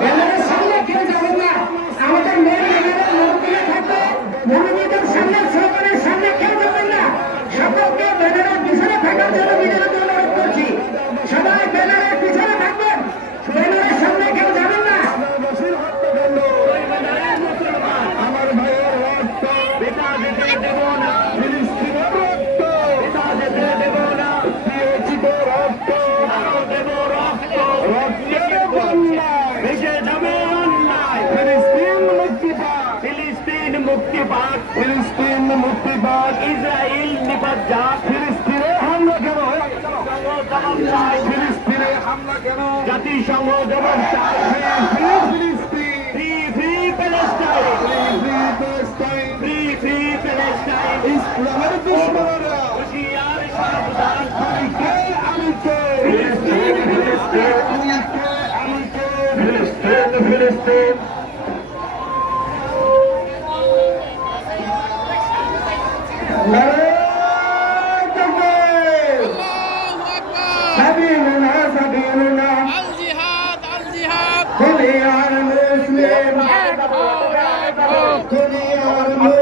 ব্যানারের সামনে কেউ যাবেন না। আমাদের মেন ব্যানারের মন্ত্রীরা থাকবে, মনোনীতের সামনে স্লোগানের সামনে কেউ যাবেন না। সকলকে ব্যানারের পিছনে থাকার জন্য বিনীত অনুরোধ করছি। সবাই ব্যানারের পিছনে থাকবেন, ব্যানারের সামনে কেউ যাবেন না। আমার ভাইয়ের রক্ত পিতা যেতে দেব না, ফিলিস্তিনের রক্ত পিতা যেতে দেব না, দিয়েছি তো রক্ত আরো দেব রক্ত, রক্তের বন্যা ভেসে যাবে অন্যায়। ফিলিস্তিন মুক্তি পাক, ফিলিস্তিন মুক্তি পাক, ফিলিস্তিন মুক্তি পাক, ইসরায়েল নিপাত যাক। ফিলিস্তিনে হামলা কেন? ফিলিস্তিনে হামলা কেন? জাতিসংঘ জবাব চায়। ফিলিস্তিন ইসলামের দুশ্মনেরা হুঁশিয়ার সাবধান, ফিলিস্তিন سبيلنا سبيلنا الجهاد الجهاد قل يا المسلم